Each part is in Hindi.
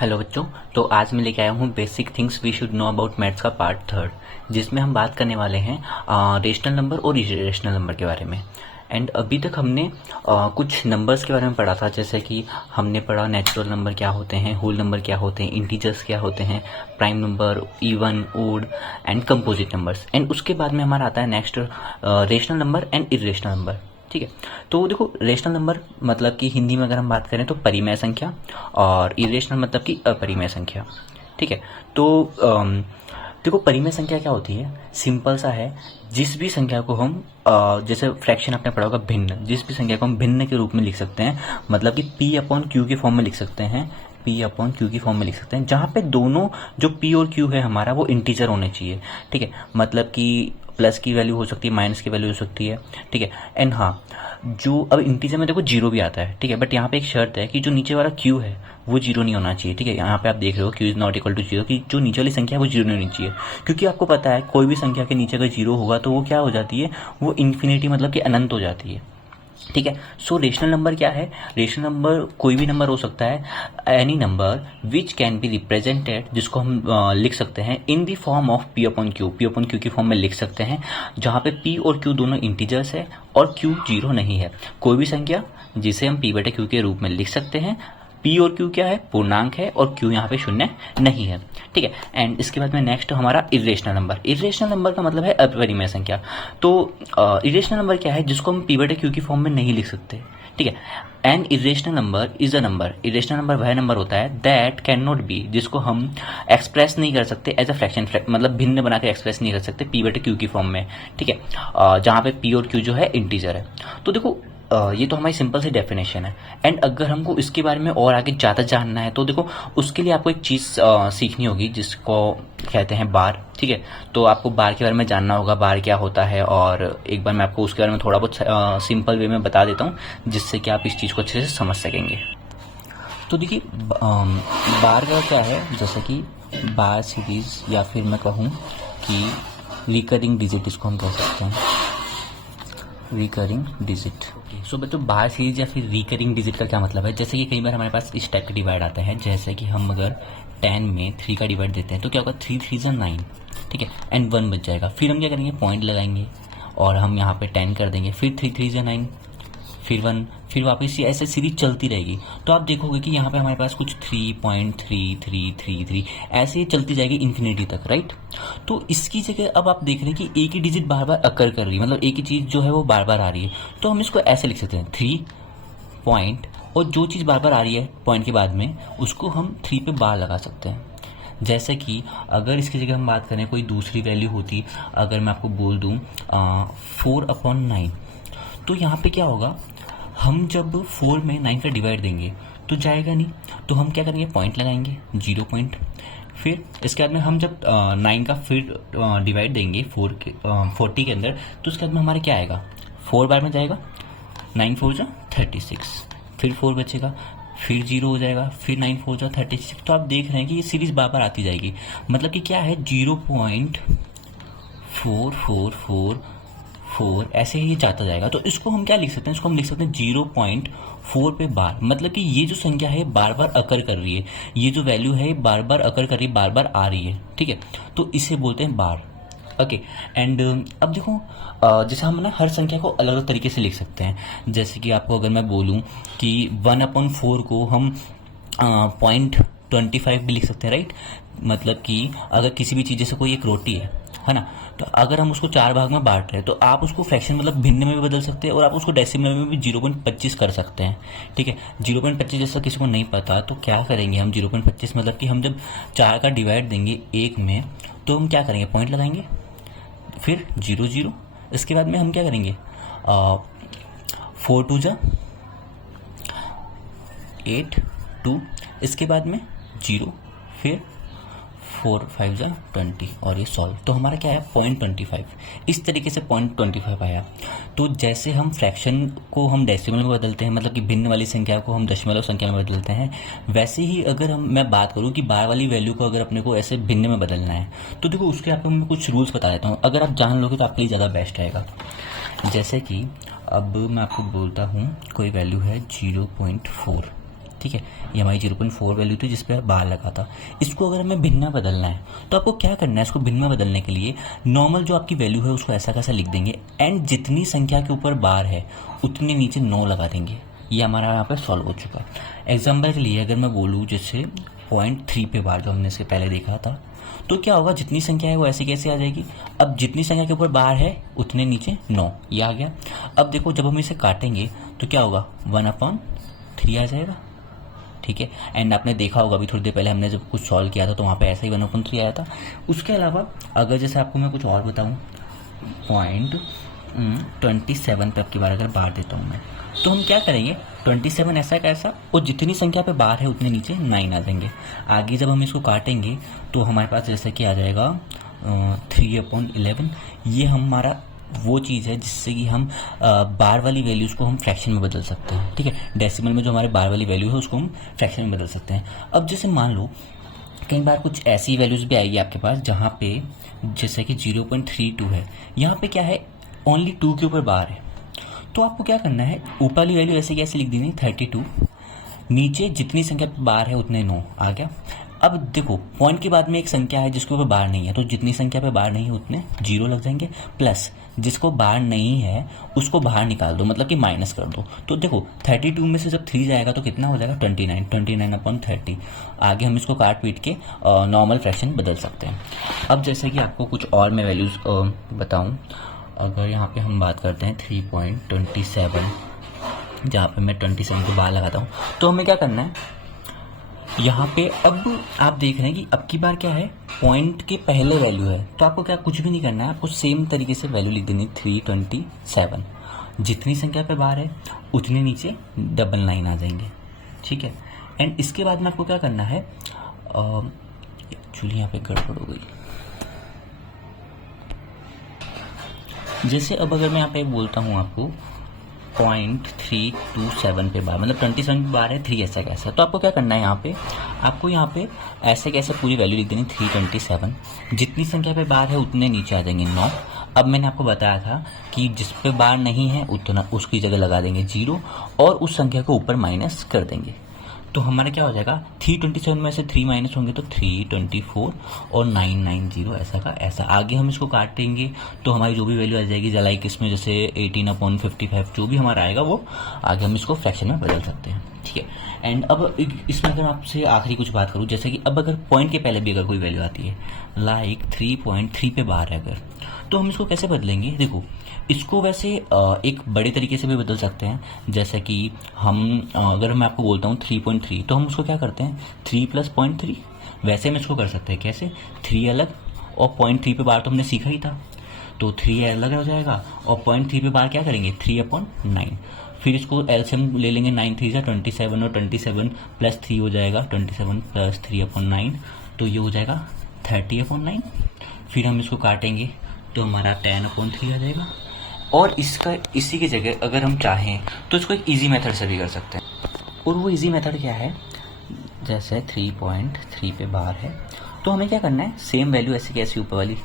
हेलो बच्चों। तो आज मैं लेके आया हूँ basic things we should know about maths का पार्ट थर्ड, जिसमें हम बात करने वाले हैं रेशनल नंबर और इरेशनल नंबर के बारे में। एंड अभी तक हमने कुछ नंबर्स के बारे में पढ़ा था, जैसे कि हमने पढ़ा नेचुरल नंबर क्या होते हैं, होल नंबर क्या होते हैं, इंटीजर्स क्या होते हैं, prime number, even, odd and composite numbers. And उसके बाद में हमारा आता है next rational number and irrational number. ठीक है, तो देखो रेशनल नंबर मतलब कि हिंदी में अगर हम बात करें तो परिमेय संख्या, और इरेशनल मतलब कि अपरिमेय संख्या। ठीक है, तो देखो परिमेय संख्या क्या होती है, सिंपल सा है। जिस भी संख्या को हम जैसे फ्रैक्शन आपने पढ़ा होगा भिन्न, जिस भी संख्या को हम भिन्न के रूप में लिख सकते हैं, मतलब कि पी अपॉन क्यू के फॉर्म में लिख सकते हैं, पी अपॉन क्यू की फॉर्म में लिख सकते हैं, जहाँ पे दोनों जो पी और क्यू है हमारा वो इंटीजर होने चाहिए। ठीक है, मतलब कि प्लस की वैल्यू हो सकती है, माइनस की वैल्यू हो सकती है। ठीक है, एंड हाँ, जो अब इंटीजर में देखो जीरो भी आता है। ठीक है, बट यहाँ पे एक शर्त है कि जो नीचे वाला क्यू है वो जीरो नहीं होना चाहिए। ठीक है, यहाँ पे आप देख रहे हो Q is not equal to zero, कि जो नीचे वाली संख्या है वो जीरो नहीं होनी चाहिए, क्योंकि आपको पता है कोई भी संख्या के नीचे अगर जीरो होगा तो वो क्या हो जाती है, वो इन्फिनिटी मतलब कि अनंत हो जाती है। ठीक है, सो रेशनल नंबर क्या है, रेशनल नंबर कोई भी नंबर हो सकता है, any number which can be represented, जिसको हम लिख सकते हैं in the form of P upon Q, P upon Q की फॉर्म में लिख सकते हैं, जहाँ पे पी और क्यू दोनों इंटीजर्स है और क्यू जीरो नहीं है। कोई भी संख्या जिसे हम पी बटे क्यू के रूप में लिख सकते हैं, पी और क्यू क्या है, पूर्णांक है, और क्यू यहाँ पे शून्य नहीं है। ठीक है, एंड इसके बाद में नेक्स्ट हमारा इरेशनल नंबर। इरेशनल नंबर का मतलब है अपरिमेय संख्या। तो इरेशनल नंबर क्या है, जिसको हम पी बटे क्यू की फॉर्म में नहीं लिख सकते। ठीक है, an irrational number is a number, irrational number वह नंबर होता है दैट कैन नॉट बी, जिसको हम एक्सप्रेस नहीं कर सकते एज अ फ्रैक्शन, मतलब भिन्न बना के एक्सप्रेस नहीं कर सकते पी बटे क्यू की फॉर्म में। ठीक है, जहाँ पे पी और क्यू जो है इंटीजर है। तो देखो ये तो हमारी सिंपल सी डेफिनेशन है। एंड अगर हमको इसके बारे में और आगे ज़्यादा जानना है तो देखो उसके लिए आपको एक चीज़ सीखनी होगी जिसको कहते हैं बार। ठीक है, तो आपको बार के बारे में जानना होगा, बार क्या होता है, और एक बार मैं आपको उसके बारे में थोड़ा बहुत सिंपल वे में बता देता हूँ, जिससे कि आप इस चीज़ को अच्छे से समझ सकेंगे। तो देखिए बार का क्या है, जैसे कि बार सीरीज, या फिर मैं कहूँ कि रिकरिंग डिजिट, इसको हम कह सकते हैं रिकरिंग डिजिट। सो बच्चों बार सीरीज या फिर रिकरिंग डिजिट का क्या मतलब है, जैसे कि कई बार हमारे पास इस टाइप का डिवाइड आता है, जैसे कि हम अगर 10 में 3 का डिवाइड देते हैं तो क्या होगा, 3 3 जा 9। ठीक है, एंड 1 बच जाएगा। फिर हम क्या करेंगे, पॉइंट लगाएंगे और हम यहाँ पे 10 कर देंगे, फिर 3 3 जा 9, फिर 1, फिर वापस ये ऐसे सीरीज चलती रहेगी। तो आप देखोगे कि यहाँ पे हमारे पास कुछ 3.3333 ऐसे ही चलती जाएगी इन्फिनिटी तक, राइट। तो इसकी जगह अब आप देख रहे हैं कि एक ही डिजिट बार बार अकर कर रही है, मतलब एक ही चीज़ जो है वो बार बार आ रही है। तो हम इसको ऐसे लिख सकते हैं 3 पॉइंट, और जो चीज़ बार बार आ रही है पॉइंट के बाद में उसको हम 3 पे बार लगा सकते हैं। जैसे कि अगर इसकी जगह हम बात करें कोई दूसरी वैल्यू होती, अगर मैं आपको बोल दूँ 4/9, तो यहाँ पे क्या होगा, हम जब 4 में 9 का डिवाइड देंगे तो जाएगा नहीं, तो हम क्या करेंगे, पॉइंट लगाएंगे 0 पॉइंट। फिर इसके बाद में हम जब 9 का फिर डिवाइड देंगे 40 के अंदर, तो उसके बाद में हमारे क्या आएगा, 4 बार में जाएगा, 9 4 जा 36, फिर 4 बचेगा, फिर 0 हो जाएगा, फिर 9 4 जा 36। तो आप देख रहे हैं कि ये सीरीज बार बार आती जाएगी, मतलब कि क्या है 0.4444 ऐसे ही जाता जाएगा। तो इसको हम क्या लिख सकते हैं, इसको हम लिख सकते हैं 0.4 पे बार, मतलब कि ये जो संख्या है बार बार अकर कर रही है, ये जो वैल्यू है बार बार अकर कर रही है, बार बार आ रही है। ठीक है, तो इसे बोलते हैं बार। ओके, एंड अब देखो जैसे हम ना हर संख्या को अलग अलग तरीके से लिख सकते हैं। जैसे कि आपको अगर मैं बोलूँ कि 1/4 को हम 0.25 भी लिख सकते हैं, राइट। मतलब कि अगर किसी भी चीज़, जैसे कोई एक रोटी है ना, तो अगर हम उसको 4 भाग में बांट रहे हैं तो आप उसको फ्रैक्शन मतलब भिन्न में भी बदल सकते हैं, और आप उसको डेसिमल में भी 0.25 कर सकते हैं। ठीक है, 0.25 जैसा किसी को नहीं पता तो क्या करेंगे हम, 0.25 मतलब कि हम जब 4 का डिवाइड देंगे 1 में तो हम क्या करेंगे, पॉइंट लगाएंगे, फिर 0 0, इसके बाद में हम क्या करेंगे 4 2 जा 8 2, इसके बाद में 0, फिर 4 5 जा 20, और ये सॉल्व। तो हमारा क्या है 0.25, इस तरीके से 0.25 आया। तो जैसे हम फ्रैक्शन को हम डेसिमल में बदलते हैं, मतलब कि भिन्न वाली संख्या को हम दशमलव संख्या में बदलते हैं, वैसे ही अगर मैं बात करूँ कि बार वाली वैल्यू को अगर अपने को ऐसे भिन्न में बदलना है, तो देखो उसके आपको मैं कुछ रूल्स बता देता हूँ, अगर आप जान लोगे तो आपके लिए ज़्यादा बेस्ट रहेगा। जैसे कि अब मैं आपको बोलता हूँ कोई वैल्यू है 0.4, ठीक है, ये हमारी 0.4 वैल्यू थी जिस पे बार लगा था। इसको अगर हमें भिन्न में बदलना है तो आपको क्या करना है, इसको भिन्न में बदलने के लिए नॉर्मल जो आपकी वैल्यू है उसको ऐसा कैसा लिख देंगे एंड जितनी संख्या के ऊपर बार है उतने नीचे 9 लगा देंगे। ये हमारा यहाँ पे सॉल्व हो चुका। एग्जाम्पल के लिए अगर मैं बोलूँ जैसे 0.3 पे बार जो हमने इसके पहले देखा था, तो क्या होगा, जितनी संख्या है वो ऐसे कैसे आ जाएगी। अब जितनी संख्या के ऊपर बार है उतने नीचे 9, ये आ गया। अब देखो जब हम इसे काटेंगे तो क्या होगा, 1/3 आ जाएगा। ठीक है, एंड आपने देखा होगा अभी थोड़ी देर पहले हमने जब कुछ सॉल्व किया था तो वहाँ पे ऐसा ही 1/3 आया था। उसके अलावा अगर जैसे आपको मैं कुछ और बताऊँ, 0.27 पे अब की बार अगर बार देता हूँ मैं, तो हम क्या करेंगे, 27 ऐसा कैसा, और जितनी संख्या पे बार है उतने नीचे 9 आ जाएंगे। आगे जब हम इसको काटेंगे तो हमारे पास जैसे कि आ जाएगा 3/11। ये हमारा वो चीज़ है जिससे कि हम बार वाली वैल्यूज़ को हम फ्रैक्शन में बदल सकते हैं। ठीक है, डेसिमल में जो हमारे बार वाली वैल्यू है उसको हम फ्रैक्शन में बदल सकते हैं। अब जैसे मान लो कई बार कुछ ऐसी वैल्यूज़ भी आएगी आपके पास जहाँ पे जैसे कि 0.32 है, यहाँ पे क्या है, ओनली 2 के ऊपर बार है। तो आपको क्या करना है, ऊपर वाली वैल्यू ऐसे कैसे लिख देनी, 32, नीचे जितनी संख्या पे बार है उतने 9 आ गया। अब देखो पॉइंट के बाद में एक संख्या है जिसके ऊपर बार नहीं है, तो जितनी संख्या पे बार नहीं है उतने 0 लग जाएंगे, प्लस जिसको बार नहीं है उसको बाहर निकाल दो, मतलब कि माइनस कर दो। तो देखो 32 में से जब 3 जाएगा तो कितना हो जाएगा, 29/30। आगे हम इसको काट पीट के नॉर्मल फ्रैक्शन बदल सकते हैं। अब जैसे कि आपको कुछ और मैं वैल्यूज़ बताऊँ, अगर यहाँ पे हम बात करते हैं 3.27, जहाँ पे मैं 27 के बार लगाता हूँ, तो हमें क्या करना है यहाँ पे। अब आप देख रहे हैं कि अब की बार क्या है, पॉइंट के पहले वैल्यू है, तो आपको क्या कुछ भी नहीं करना है, आपको सेम तरीके से वैल्यू लिख देनी 327। जितनी संख्या पे बार है उतने नीचे 99 आ जाएंगे। ठीक है, एंड इसके बाद में आपको क्या करना है, एक्चुअली यहाँ पे गड़बड़ हो गई। जैसे अब अगर मैं यहाँ पे बोलता हूँ आपको 0.327 पे बार, मतलब 27 पे बार है, 3 ऐसा कैसा, तो आपको क्या करना है, आपको यहाँ पे ऐसे कैसे पूरी वैल्यू लिख देनी 327। जितनी संख्या पे बार है उतने नीचे आ जाएंगे 9। अब मैंने आपको बताया था कि जिस पे बार नहीं है उतना उसकी जगह लगा देंगे 0 और उस संख्या को ऊपर माइनस कर देंगे। तो हमारा क्या हो जाएगा, 327 में से 3 माइनस होंगे तो 324 और 990 ऐसा का ऐसा। आगे हम इसको काटेंगे तो हमारी जो भी वैल्यू आ जाएगी, लाइक इसमें जैसे 18/55 जो भी हमारा आएगा वो आगे हम इसको फ्रैक्शन में बदल सकते हैं। ठीक है, एंड अब इसमें अगर आपसे आखिरी कुछ बात करूँ, जैसे कि अब अगर पॉइंट के पहले भी अगर कोई वैल्यू आती है, लाइक 3.3 पे बार है अगर, तो हम इसको कैसे बदलेंगे। देखो इसको वैसे एक बड़े तरीके से भी बदल सकते हैं, जैसे कि हम अगर मैं आपको बोलता हूँ 3.3, तो हम उसको क्या करते हैं 3 + 0.3, वैसे हम इसको कर सकते हैं कैसे, 3 अलग और 0.3 पे बार तो हमने सीखा ही था, तो 3 अलग हो जाएगा और 0.3 पे बार क्या करेंगे 3/9। फिर इसको एलसीएम ले लेंगे, 9 3 जा 27 और 27 + 3 हो जाएगा 27 + 3/9, तो ये हो जाएगा 30/9। फिर हम इसको काटेंगे तो हमारा 10/3 आ जाएगा। और इसका इसी की जगह अगर हम चाहें तो इसको एक इजी मेथड से भी कर सकते हैं, और वो इजी मेथड क्या है, जैसे 3.3 पे बार है तो हमें क्या करना है, सेम वैल्यू ऐसी कैसी ऊपर वाली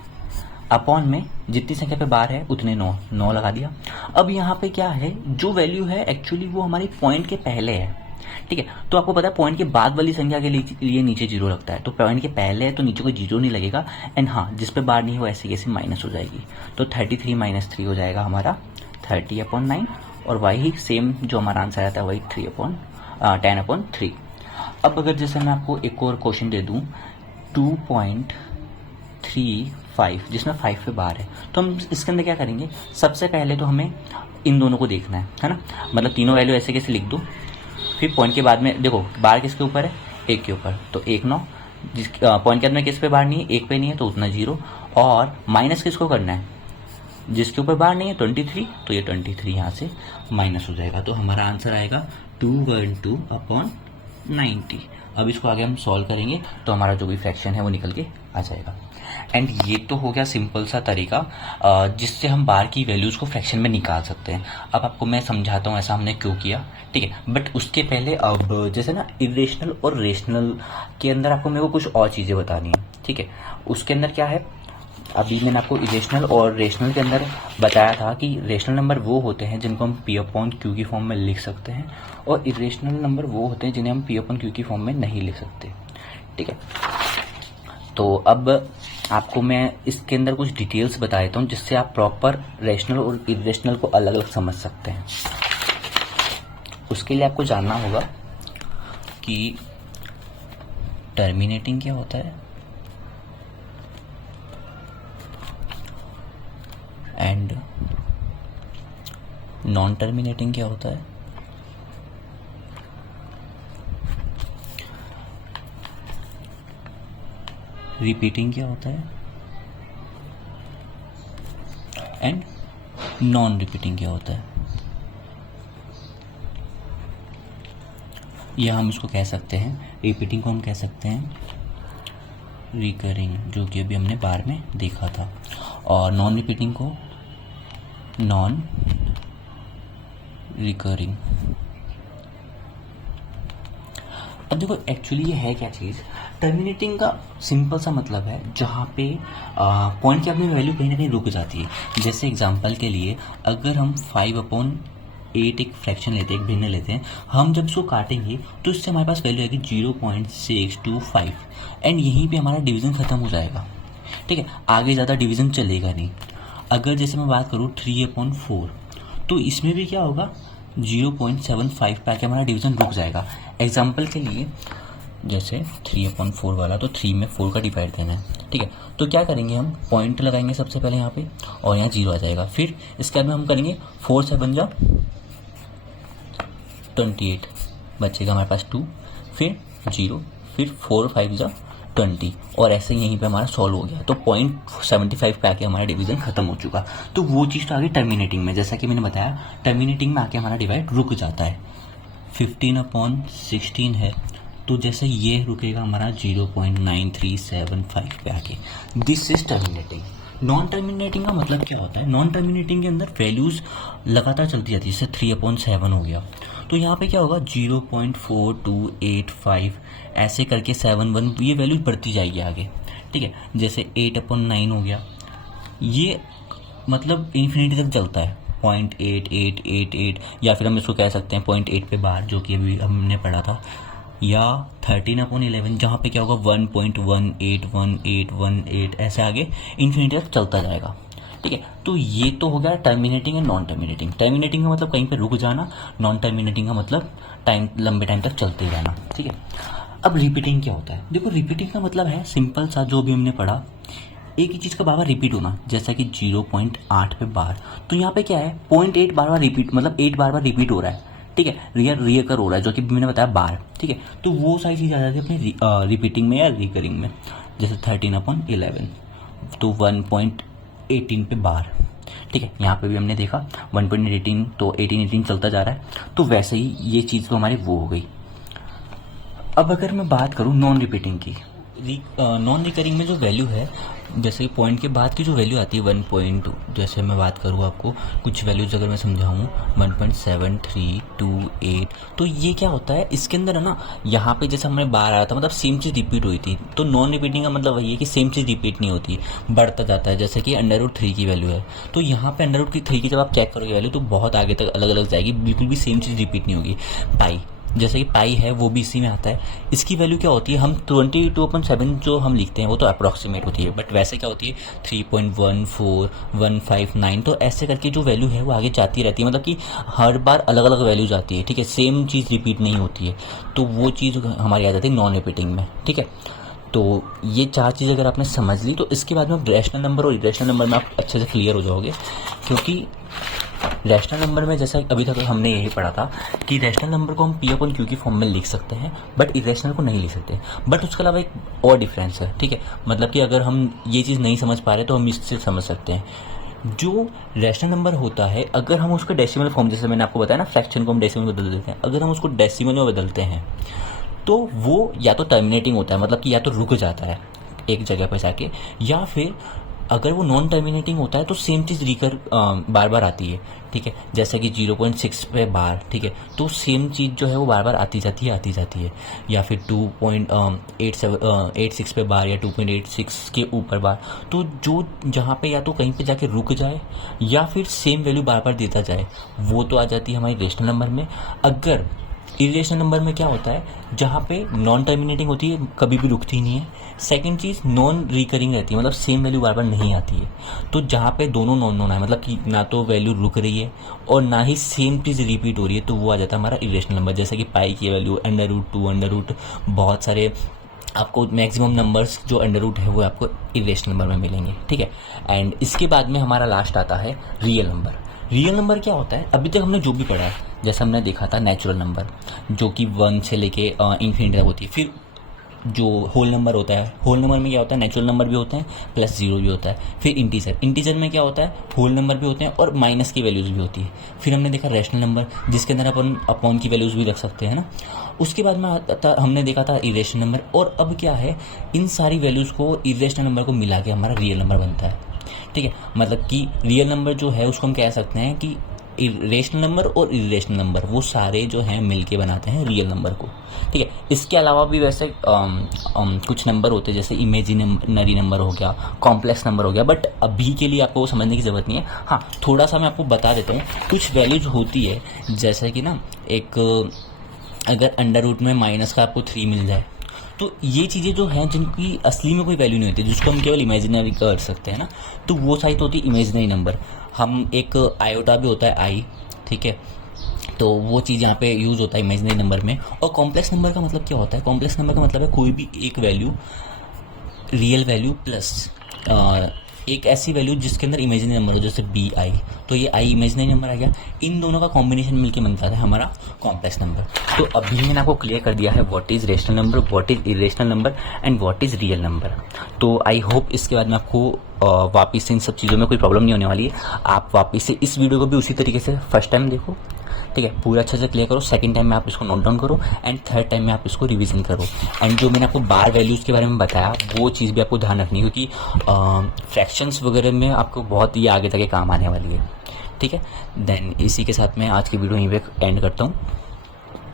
अपॉन में जितनी संख्या पे बार है उतने 9 लगा दिया। अब यहाँ पे क्या है, जो वैल्यू है एक्चुअली वो हमारी पॉइंट के पहले है। ठीक है, तो आपको पता है पॉइंट के बाद वाली संख्या के लिए नीचे 0 लगता है, तो पॉइंट के पहले है तो नीचे कोई 0 नहीं लगेगा, एंड हाँ जिस पे बार नहीं है वो ऐसे कैसे माइनस हो जाएगी, तो 33 - 3 हो जाएगा हमारा 30/9, और वही सेम जो हमारा आंसर आया था वही 10/3। अब अगर जैसे मैं आपको एक और क्वेश्चन दे दूँ 2.35 जिसमें 5 पे बार है, तो हम इसके अंदर क्या करेंगे, सबसे पहले तो हमें इन दोनों को देखना है ना, मतलब तीनों वैल्यू ऐसे कैसे लिख दो। फिर पॉइंट के बाद में देखो बार किसके ऊपर है, 1 के ऊपर, तो 1 9, जिस पॉइंट के बाद में किस पे बार नहीं है, 1 पे नहीं है तो उतना 0, और माइनस किसको करना है, जिसके ऊपर बार नहीं है 23, तो ये 23 यहाँ से माइनस हो जाएगा, तो हमारा आंसर आएगा 212/90। अब इसको आगे हम सॉल्व करेंगे तो हमारा जो भी फ्रैक्शन है वो निकल के आ जाएगा। एंड ये तो हो गया सिंपल सा तरीका जिससे हम बार की वैल्यूज़ को फ्रैक्शन में निकाल सकते हैं। अब आपको मैं समझाता हूँ ऐसा हमने क्यों किया, ठीक है। बट उसके पहले अब जैसे ना इरेशनल और रेशनल के अंदर आपको मेरे को कुछ और चीज़ें बतानी है, ठीक है। उसके अंदर क्या है, अभी मैंने आपको इरेशनल और रेशनल के अंदर बताया था कि रेशनल नंबर वो होते हैं जिनको हम पी अपॉन क्यू की फॉर्म में लिख सकते हैं, और इरेशनल नंबर वो होते हैं जिन्हें हम पी अपॉन क्यू की फॉर्म में नहीं लिख सकते। ठीक है, तो अब आपको मैं इसके अंदर कुछ डिटेल्स बता देता हूँ जिससे आप प्रॉपर रेशनल और इरेशनल को अलग अलग समझ सकते हैं। उसके लिए आपको जानना होगा कि टर्मिनेटिंग क्या होता है एंड नॉन टर्मिनेटिंग क्या होता है, रिपीटिंग क्या होता है एंड नॉन रिपीटिंग क्या होता है। या हम इसको कह सकते हैं, रिपीटिंग को हम कह सकते हैं रिकरिंग, जो कि अभी हमने बार में देखा था, और नॉन रिपीटिंग को नॉन रिकरिंग। अब देखो एक्चुअली ये है क्या चीज़, टर्मिनेटिंग का सिंपल सा मतलब है जहाँ पे पॉइंट की अपनी वैल्यू कहीं ना कहीं रुक जाती है। जैसे एग्जांपल के लिए अगर हम 5/8 एक फ्रैक्शन लेते हैं, एक भिन्न लेते हैं, हम जब इसको काटेंगे तो इससे हमारे पास वैल्यू आएगी 0.625 एंड यहीं पे हमारा डिवीज़न ख़त्म हो जाएगा। ठीक है, आगे ज़्यादा डिवीज़न चलेगा नहीं। अगर जैसे मैं बात करूँ 3/4, तो इसमें भी क्या होगा, 0.75 पे आके हमारा डिवीज़न रुक जाएगा। एग्जाम्पल के लिए जैसे 3/4 वाला, तो 3 में 4 का डिवाइड देना है। ठीक है, तो क्या करेंगे, हम पॉइंट लगाएंगे सबसे पहले यहाँ पे और यहाँ 0 आ जाएगा। फिर इसके बाद में हम करेंगे 4 से बन जा 28, बचेगा हमारे पास 2, फिर 0, फिर 4 5 जा 20, और ऐसे ही यहीं पे हमारा सॉल्व हो गया। तो 0.75 पे आके हमारा डिवीज़न खत्म हो चुका। तो वो चीज़ तो आगे टर्मिनेटिंग में, जैसा कि मैंने बताया, टर्मिनेटिंग में आके हमारा डिवाइड रुक जाता है। 15/16 है, तो जैसे ये रुकेगा हमारा 0.9375 पे आके। This is terminating. Non terminating का मतलब क्या होता है, नॉन टर्मिनेटिंग के अंदर वैल्यूज़ लगातार चलती जाती है। जैसे 3/7 हो गया, तो यहाँ पे क्या होगा 0.4285 ऐसे करके 7 ये वैल्यू बढ़ती जाएगी आगे। ठीक है, जैसे 8/9 हो गया, ये मतलब इन्फिनिटी तक चलता है, 0.8888, या फिर हम इसको कह सकते हैं 0.8 पे बार, जो कि अभी हमने पढ़ा था, या 13/11 जहाँ पे क्या होगा 1.181818 ऐसे आगे इन्फिनिटी तक चलता जाएगा। ठीक है, तो ये तो हो गया terminating and non terminating. Terminating का मतलब कहीं पे रुक जाना, नॉन टर्मिनेटिंग का मतलब टाइम, लंबे टाइम तक चलते रहना। ठीक है, अब रिपीटिंग क्या होता है, देखो रिपीटिंग का मतलब है सिंपल सा, जो भी हमने पढ़ा, एक ही चीज़ का बार बार रिपीट होना। जैसा कि 0.8 पे बार, तो यहाँ पे क्या है 0.8 बार बार रिपीट, मतलब 8 बार बार रिपीट हो रहा है। ठीक है, रिकर हो रहा है, जो कि मैंने बताया बार। ठीक है, तो वो सारी चीज़ आ जाती है अपनी रिपीटिंग में या रिकरिंग में। जैसे 13/11, तो 1.18 पे बार। ठीक है, यहाँ पे भी हमने देखा 1.18, तो 18 चलता जा रहा है। तो वैसे ही ये चीज़ तो हमारी वो हो गई। अब अगर मैं बात करूँ नॉन रिपीटिंग की, नॉन रिकरिंग में जो वैल्यू है, जैसे पॉइंट के बाद की जो वैल्यू आती है 1. जैसे मैं बात करूँ आपको कुछ वैल्यूज अगर मैं समझाऊँ 1.7328, तो ये क्या होता है, इसके अंदर है ना, यहाँ पे जैसे हमें बार आया था, मतलब सेम चीज़ रिपीट हुई थी। तो नॉन रिपीटिंग का मतलब वही है कि सेम चीज़ रिपीट नहीं होती, बढ़ता जाता है। जैसे कि √3 की वैल्यू है, तो यहाँ पे √3 की जब आप चेक करोगे वैल्यू, तो बहुत आगे तक अलग अलग जाएगी, बिल्कुल भी सेम चीज़ रिपीट नहीं होगी। पाई, जैसे कि पाई है, वो भी इसी में आता है। इसकी वैल्यू क्या होती है, हम 22/7 जो हम लिखते हैं वो तो अप्रॉक्सीमेट होती है, बट वैसे क्या होती है 3.14159, तो ऐसे करके जो वैल्यू है वो आगे जाती रहती है, मतलब कि हर बार अलग अलग वैल्यू जाती है। ठीक है, सेम चीज़ रिपीट नहीं होती है, तो वो चीज़ हमारी आ जाती है नॉन रिपीटिंग में। ठीक है, तो ये 4 चीज़ अगर आपने समझ ली, तो इसके बाद में रैशनल नंबर और इरेशनल नंबर में आप अच्छे से क्लियर हो जाओगे। क्योंकि रैशनल नंबर में जैसा अभी तक हमने यही पढ़ा था कि रैशनल नंबर को हम P/Q की फॉर्म में लिख सकते हैं, बट इरेशनल को नहीं लिख सकते। बट उसके अलावा एक और डिफरेंस है। ठीक है, मतलब कि अगर हम ये चीज़ नहीं समझ पा रहे तो हम इससे समझ सकते हैं। जो रैशनल नंबर होता है, अगर हम उसको डेसिमल फॉर्म, जैसे मैंने आपको बताया ना, फ्रैक्शन को हम डेसिमल में बदल देते हैं, अगर हम उसको डेसिमल में बदलते हैं तो वो या तो टर्मिनेटिंग होता है, मतलब कि या तो रुक जाता है एक जगह पर जाके, या फिर अगर वो नॉन टर्मिनेटिंग होता है तो सेम चीज़ रिकर बार बार आती है, ठीक है। जैसा कि 0.6 पे बार, ठीक है, तो सेम चीज़ जो है वो बार बार आती जाती है। या फिर 2.86 पे बार या 2.86 के ऊपर बार, तो जो जहाँ पे या तो कहीं पे जाके रुक जाए या फिर सेम वैल्यू बार बार देता जाए, वो तो आ जाती है हमारी रेशनल नंबर में। अगर इरेशनल नंबर में क्या होता है, जहाँ पे नॉन टर्मिनेटिंग होती है, कभी भी रुकती नहीं है। सेकंड चीज़, नॉन रिकरिंग रहती है, मतलब सेम वैल्यू बार बार नहीं आती है। तो जहाँ पे दोनों नॉन नॉन है, मतलब कि ना तो वैल्यू रुक रही है और ना ही सेम चीज़ रिपीट हो रही है, तो वो आ जाता है हमारा इरेशनल नंबर। जैसे कि पाई की वैल्यू √2, बहुत सारे आपको मैक्सिमम नंबर्स जो अंडर रूट है वो आपको इरेशनल नंबर में मिलेंगे, ठीक है। एंड इसके बाद में हमारा लास्ट आता है रियल नंबर। रियल नंबर क्या होता है, अभी तक हमने जो भी पढ़ा है, जैसे हमने देखा था नेचुरल नंबर जो कि 1 से लेके इन्फिनिटी तक होती है। फिर जो होल नंबर होता है, होल नंबर में क्या होता है, नेचुरल नंबर भी होते हैं प्लस जीरो भी होता है। फिर इंटीजर में क्या होता है, होल नंबर भी होते हैं और माइनस की वैल्यूज़ भी होती है। फिर हमने देखा रैशनल नंबर, जिसके अंदर अपन अपॉन की वैल्यूज़ भी रख सकते हैं ना। उसके बाद में हमने देखा था इरेशनल नंबर। और अब क्या है, इन सारी वैल्यूज़ को इरेशनल नंबर को मिला के हमारा रियल नंबर बनता है, ठीक है। मतलब कि रियल नंबर जो है उसको हम कह सकते हैं कि रेशनल नंबर और इरेशनल नंबर वो सारे जो हैं मिलके बनाते हैं रियल नंबर को, ठीक है। इसके अलावा भी वैसे कुछ नंबर होते हैं, जैसे इमेजिनरी नंबर हो गया, कॉम्प्लेक्स नंबर हो गया, बट अभी के लिए आपको वो समझने की ज़रूरत नहीं है। हाँ, थोड़ा सा मैं आपको बता देता हूँ। कुछ वैल्यूज होती है, जैसे कि ना एक अगर अंडर रूट में माइनस का आपको 3 मिल जाए, तो ये चीज़ें जो हैं जिनकी असली में कोई वैल्यू नहीं होती, जिसको हम केवल इमेजिनरी कर सकते हैं ना, तो वो साइट होती है इमेजिनरी नंबर। हम एक आयोटा भी होता है आई, ठीक है, तो वो चीज़ यहाँ पे यूज़ होता है इमेजिनरी नंबर में। और कॉम्प्लेक्स नंबर का मतलब क्या होता है, कॉम्प्लेक्स नंबर का मतलब है कोई भी एक वैल्यू, रियल वैल्यू प्लस एक ऐसी वैल्यू जिसके अंदर इमेजिनरी नंबर हो, जैसे BI, तो ये आई इमेजिनरी नंबर आ गया। इन दोनों का कॉम्बिनेशन मिलके बनता है हमारा कॉम्प्लेक्स नंबर। तो अभी मैंने आपको क्लियर कर दिया है what is rational number, what is irrational number and what is real number. तो आई होप इसके बाद में आपको वापस से इन सब चीज़ों में कोई प्रॉब्लम नहीं होने वाली है। आप वापस से इस वीडियो को भी उसी तरीके से फर्स्ट टाइम देखो, ठीक है, पूरा अच्छे से क्लियर करो। सेकंड टाइम में आप इसको नोट डाउन करो एंड थर्ड टाइम में आप इसको रिवीजन करो। एंड जो मैंने आपको बार वैल्यूज़ के बारे में बताया, वो चीज़ भी आपको ध्यान रखनी है, क्योंकि फ्रैक्शंस वगैरह में आपको बहुत ही आगे तक काम आने वाली है, ठीक है। देन इसी के साथ मैं आज की वीडियो यहीं पे एंड करता हूँ।